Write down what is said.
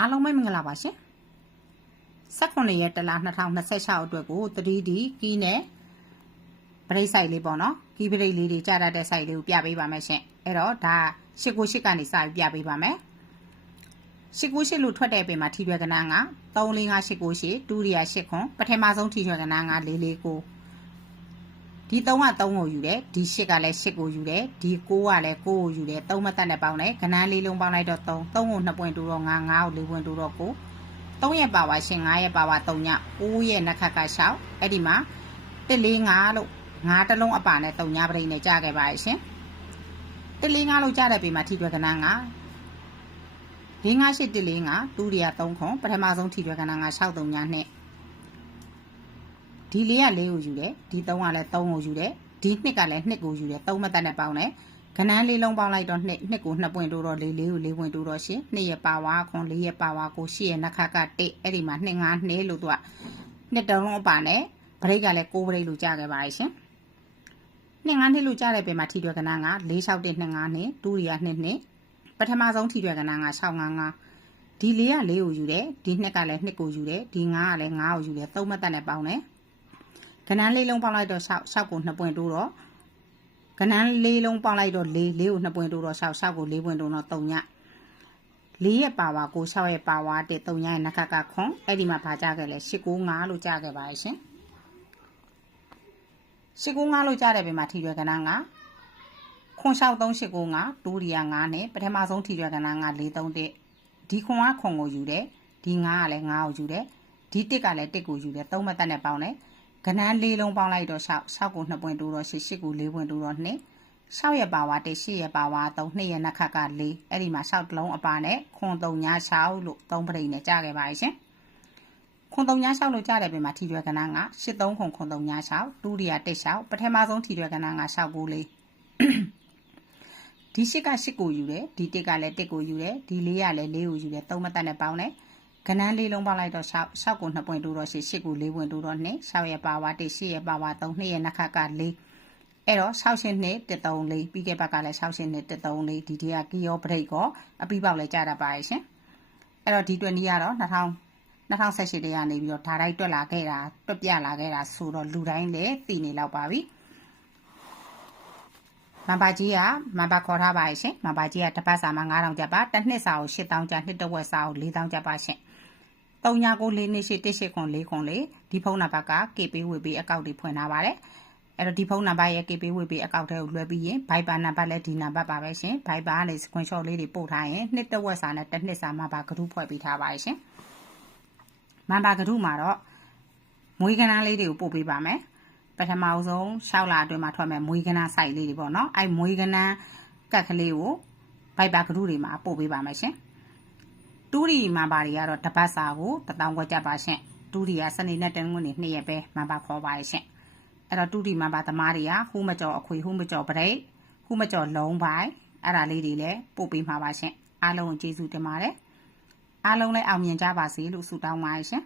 အားလုံးပဲမင်္ဂလာပါရှင်18ရက်တလ2026အတွက်ကို 3D ကီးနဲ့ပရိတ်ဆိုင်လေးပေါ့နော်ကီးပရိတ်လေးတွေကြားတတ်တဲ့ဆိုင်လေးကိုပြပေးပါမယ်ရှင်အဲ့တော့ဒါ898ကနေစပြီးပြပေးပါမယ်898လို့ထွက်တဲ့ပင်မှာထီရွယ်ကဏ္ဍက345 898ဒုတိယ8ခွန်ပထမဆုံးထီရွယ်ကဏ္ဍက449ဒီ3က3ကိုယူတယ်ဒီ8ကလည်း8ကိုယူတယ်ဒီ9ကလည်း9ကိုယူတယ်3မတက်နဲ့ပေါင်းတယ်ကဏ္ဍလေးလုံးပေါင်းလိုက်တော့3ကို2ပွင့်တူတော့5 5ကို4ပွင့်တူတော့9 3ရဲ့ပါဝါရှင်9ရဲ့ပါဝါ3ည9ရဲ့နှက်ခတ်က6အဲ့ဒီမှာ145လို့9တလုံးအပါနဲ့3ညပရိနဲ့ကြားခဲ့ပါရဲ့ရှင်145လို့ကြားတဲ့ပေမှာထီရွယ်ကဏ္ဍက558 145ဒုတိယ3ခွန်ပထမဆုံးထီရွယ်ကဏ္ဍက63ည2ဒီ4က4ကိုယူတယ်ဒီ3ကလည်း3ကိုယူတယ်ဒီ2ကလည်း2ကိုယူတယ်3မတက်နဲ့ပေါင်းတယ်ကဏ္ဍလေးလုံးပေါင်းလိုက်တော့2ကို2ပွင့်တိုးတော့4 4ကို4ပွင့်တိုးတော့8 2ရဲ့ပါဝါခွန်4ရဲ့ပါဝါကို8ရဲ့နှက်ခတ်က1အဲ့ဒီမှာ2 5 2လို့သူက2တလုံးအပါနဲ့ဘရိတ်ကလည်း6ဘရိတ်လို့ကြားခဲ့ပါရဲ့ရှင်2 5 2လို့ကြားတဲ့ပေမှာထီရွယ်ကဏ္ဍက4 6 1 2 5 2ဒုတိယ2 2ပထမဆုံးထီရွယ်ကဏ္ဍက6 5 5ဒီ4က4ကိုယူတယ်ဒီ2ကလည်း2ကိုယူတယ်ဒီ5ကလည်း5ကိုယူတယ်3မတက်နဲ့ပေါင်းတယ်ကဏ္ဍလေးလုံးပေါင်းလိုက်တော့6ကို2ပွင့်တိုးတော့ကဏ္ဍလေးလုံးပေါင်းလိုက်တော့4ကို2ပွင့်တိုးတော့6ကို4ပွင့်တိုးတော့3ည4ရဲ့ပါဝါကို6ရဲ့ပါဝါ1 3ညရဲ့နှက်ခတ်ကခွန်အဲ့ဒီမှာပါကြခဲ့လဲ895လို့ကြားခဲ့ပါရဲ့ရှင်895လို့ကြားတဲ့ပေမှာထီရွယ်ကဏ္ဍကခွန်63895ဒုတိယ9နဲ့ပထမဆုံးထီရွယ်ကဏ္ဍက431ဒီခွန်ကခွန်ကိုယူတယ်ဒီ9ကလည်း9ကိုယူတယ်ဒီ1ကလည်း1ကိုယူတယ်3မတက်နဲ့ပေါင်းတယ်ကဏ္ဍလေးလုံးပေါင်းလိုက်တော့6ကို2ပွင့်တိုးတော့8ကို4ပွင့်တိုးတော့2 6ရဲ့ပါဝါ1 8ရဲ့ပါဝါ3 2ရဲ့နှက်ခတ်က4အဲ့ဒီမှာ6တလုံးအပါနဲ့ခွန်3ည6လို့3ပရိနဲ့ကြားခဲ့ပါရဲ့ရှင်ခွန်3ည6လို့ကြားတဲ့ပြင်မှာထီရွယ်ကဏ္ဍက83ခွန်3ည6ဒုတိယ1 6ပထမဆုံးထီရွယ်ကဏ္ဍက6 9 4ဒီ8က8ကိုယူတယ်ဒီ1ကလည်း1ကိုယူတယ်ဒီ4ကလည်း4ကိုယူတယ်3မတက်နဲ့ပေါင်းတယ်ကဏ္ဍလေးလုံးပေါင်းလိုက်တော့6ကို2ပွင့်တိုးတော့8ကို4ပွင့်တိုးတော့2 6ရဲ့ပါဝါ1 8ရဲ့ပါဝါ3 2ရဲ့နှက်ခတ်က4အဲ့တော့6ရှင်2 134ပြီးခဲ့ဘက်ကလည်း6ရှင်2 134ဒီတည်းကကီယောဘရိတ်ကောအပြီးပေါက်လည်းကြားတတ်ပါရဲ့ရှင်အဲ့တော့ဒီတွက်နီးကတော့2018တည်းကနေပြီးတော့ဓာတ်တိုက်တွက်လာခဲ့တာတွက်ပြလာခဲ့တာဆိုတော့လူတိုင်းလည်းသိနေလောက်ပါပြီမဘာကြီးကမဘာခေါ်ထားပါရဲ့ရှင်မဘာကြီးကတစ်ပတ်စာမှာ9000ကျပ်ပါတစ်နှစ်စာကို8000ကျပ်နှစ်တစ်ဝက်စာကို4000ကျပ်ပါရှင်3994နှစ်ရှိ18ခွန်4ခွန်4ဒီဖုန်းနံပါတ်က KP ဝေပေးအကောင့်တွေဖွင့်ထားပါတယ်အဲ့တော့ဒီဖုန်းနံပါတ်ရဲ့ KP ဝေပေးအကောင့်ထဲကိုလွှဲပြီးရင် Viber နံပါတ်လည်းဒီနံပါတ်ပါပဲရှင် Viber ကနေ screenshot လေးတွေပို့ထားရင်နှစ်တစ်ဝက်စာနဲ့တစ်နှစ်စာမှာပါဂရုဖွဲ့ပေးထားပါရဲ့ရှင်မဘာဂရုမှာတော့မွေးကဏ္ဍလေးတွေကိုပို့ပေးပါမယ်ပထမဆုံး6လအတွင်းမှာထွက်မယ်မွေးကဏ္ဍ site လေးတွေပေါ့နော်အဲ့မွေးကဏ္ဍကတ်ကလေးကို Viber ဂရုတွေမှာပို့ပေးပါမယ်ရှင်တူရီမဘာတွေကတော့တပတ်စာကို1000ခွဲကျပ်ပါရှင်တူရီကစနေနဲ့တနင်္ဂနွေ2ရက်ပဲမဘာခေါ်ပါရဲ့ရှင်အဲ့တော့တူရီမဘာသမားတွေကဟိုးမကြော်အခွေဟိုးမကြော်ပရိတ်ဟိုးမကြော်လုံးပိုင်းအဲ့ဒါလေးတွေလည်းပို့ပေးမှာပါရှင်အားလုံးကိုကျေးဇူးတင်ပါတယ်အားလုံးလည်းအောင်မြင်ကြပါစေလို့ဆုတောင်းပါရှင်